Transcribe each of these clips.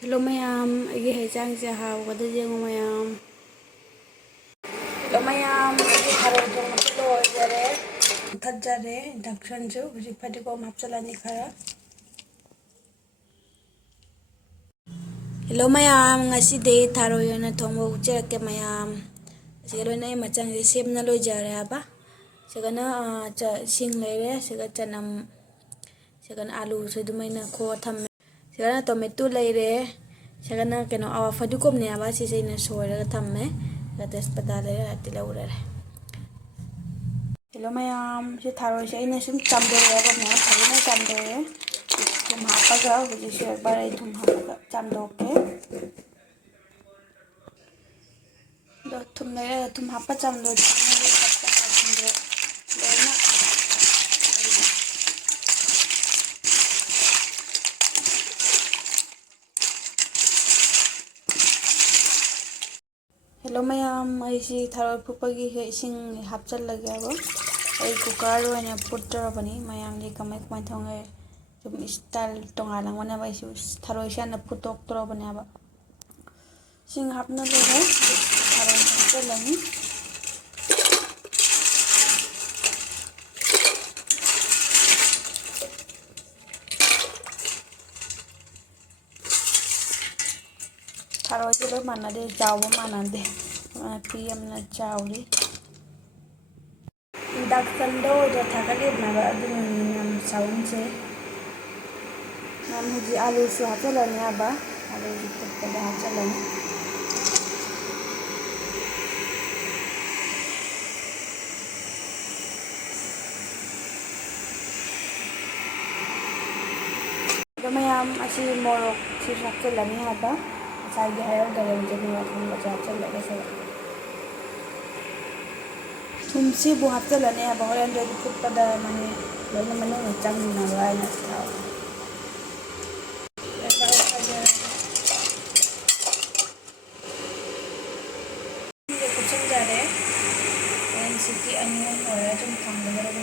Hello mayam, ꯑꯩꯒꯤ ꯍꯩꯖꯥꯡꯁꯦ ꯍꯥꯎꯒꯗ ꯌꯦꯡꯉꯨ ꯃꯌꯥꯝ. Hello mayam, ꯑꯩꯒꯤ ꯊꯔꯣꯏ ꯊꯣꯡꯕꯁꯦ ꯂꯣꯏꯖꯔꯦ. ꯊꯠꯖꯔꯦ ꯏꯟꯗꯛꯁꯟꯁꯨ ꯍꯧꯖꯤꯛ ꯐꯗꯤꯒꯣꯝ ꯍꯥꯞꯆꯜꯂꯅꯤ ꯈꯔ. Hello mayam, ngasidi tharoi oina thongba ucherake mayam. Siga loina ai machangse semna loijare haba. Sigana sing leire, siga chanam, sigana alu sedumaina kho thamme. Sigana tomato leire, sigana keno awa fadikom ne haba sisaina soiraga thamme. Tespata leire ati laurare. Hello mayam, si tharoi se aina sum chamdore haba mayam, phajana chamdore. Thum hapaga huji se barai thum hapaga chamdoke. Do thum leire thum hapa chamdo Hello mayam, aisi tharoi phupagi ising hapchallage abo. Ai cooker oina puttarabani mayam di kamai kamai thongai. Sum style tongalang wana ba isu tharoi sana putok torabani aba. Sing hapna lege tharoi hapchallani. Tharoi jelo mana de jawa mana de. PM na jawri. Induction do thakali na ba adun nam sound se. Nam huji alu su hapchalani aba. Alu pada hapchalani. Mayam asi morok si hapchalani aba. Sagi hayo dalam jadi makan baca hapchalani se. Tumsi bu hapchalani aba hoyan do put pada mane lana mane ngacang na ba na tau. Siki onion ora jum thangdagarabu.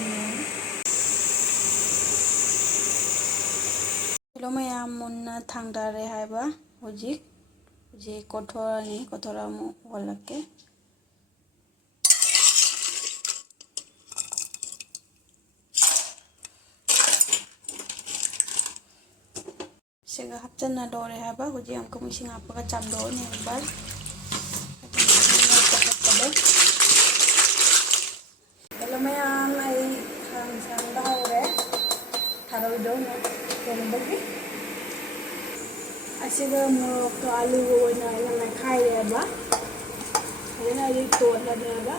Hello mayam munna thangdare haiba hojik kothora mu walake sega hapchana dore haiba hoji amko mising apaga chamdo ni bar Hello mayam ai khang da hore tharoi do no kelbagi asiga morok to alu oina ina khai ba ina ri to na ba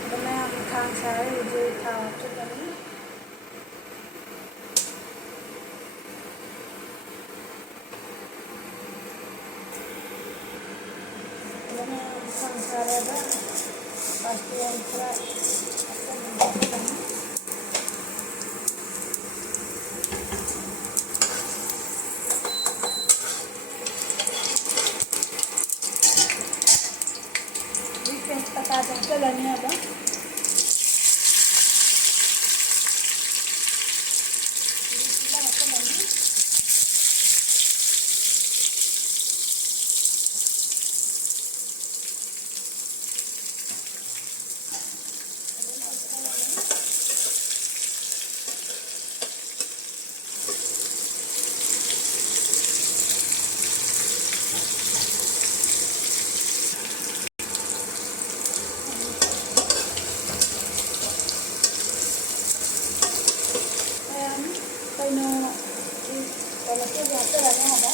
Hello mayam khang sare hoji thaw chutani Hello mayam khang sare ba pasti yang pura pata hapchalani aba Kalau tu biasa lah ni ada.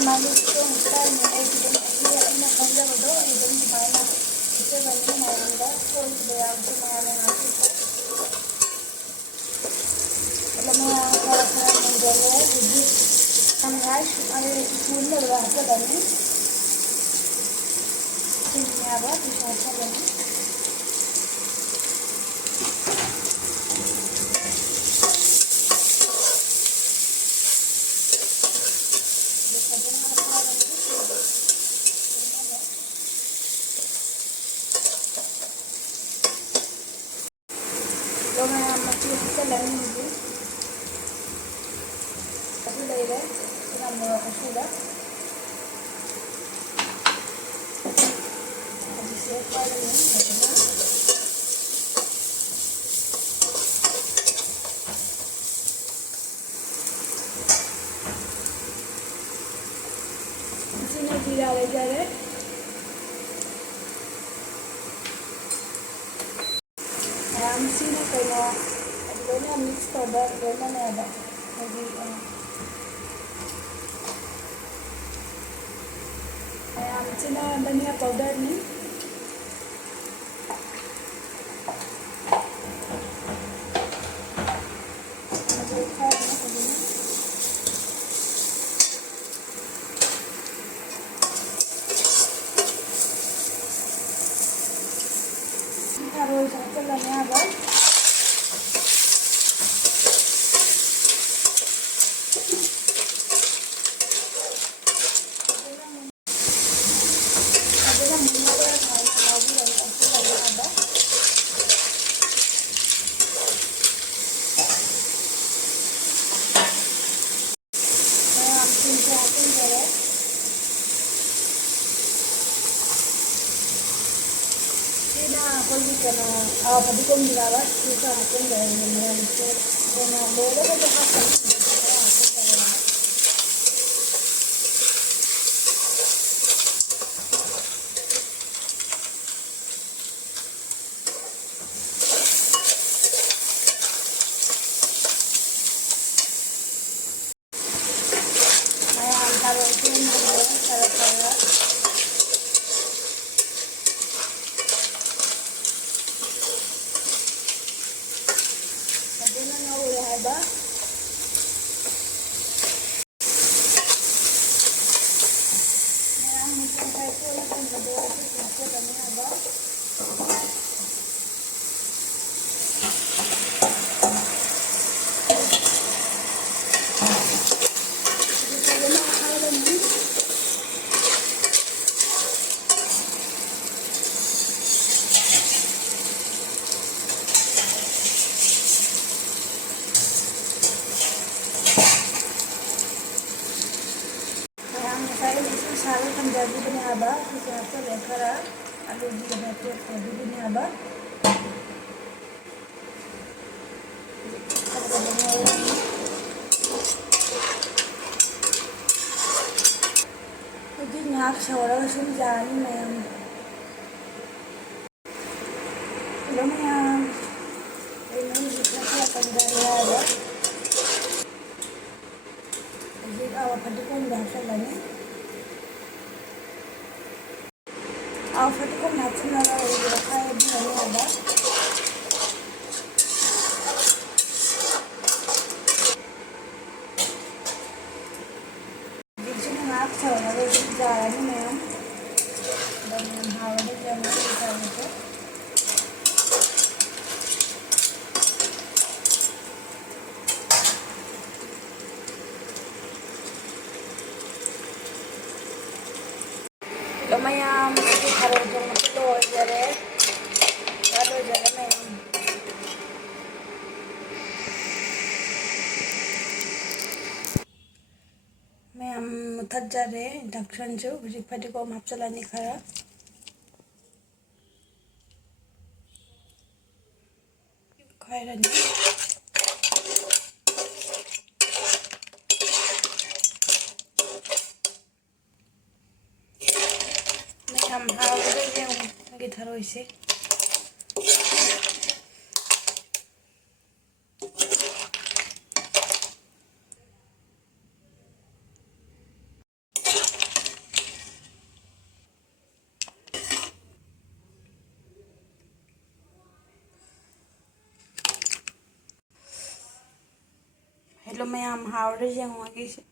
Malu tu mungkin ni kita ni ina kerja bodoh, ini di mana kita balik mana dah, so dia tu mana nanti. Kalau kalau saya menjaga jadi Angkai ada mula berasa tadi. Ini apa? Bisa tadi. Lo maya mati kita lagi ni aku dah ini kita mau aku dah habis siapa lagi macam sini जीरा ले जा रहे हम sini kaya adanya mix powder gana na ada jadi हम sini धनिया powder ni Tharoi sampai lama abad. Pagi kena pagi kau milawas kita akan jalan dengan itu kena boleh kita hasil saya antara itu yang cara ba Nah, mungkin saya itu akan berdoa itu kami ada सारे पंजाबी बने आबा हिसाब से लेकर आलू भी बनाते पंजाबी बने आबा मुझे नाक शोरा सुन जानी मैम लो मैम ये नहीं जितना क्या पंजाबी आबा ये आवा फटी कौन भाषा बने Outfit ko natin na raw yung kaya din na ba? Dito na nga ako sa wala rin yung dyan na yan. Dami ng hawa na dyan na yung sabi ko. Lumayam, harap yung matuloy jare. Lalo jare mayam. Mayam mutat jare induction jo bujik pati ko mapsalani khara. Khairani. Mayam hawa yung Tharoi se. Hello mayam, how are you?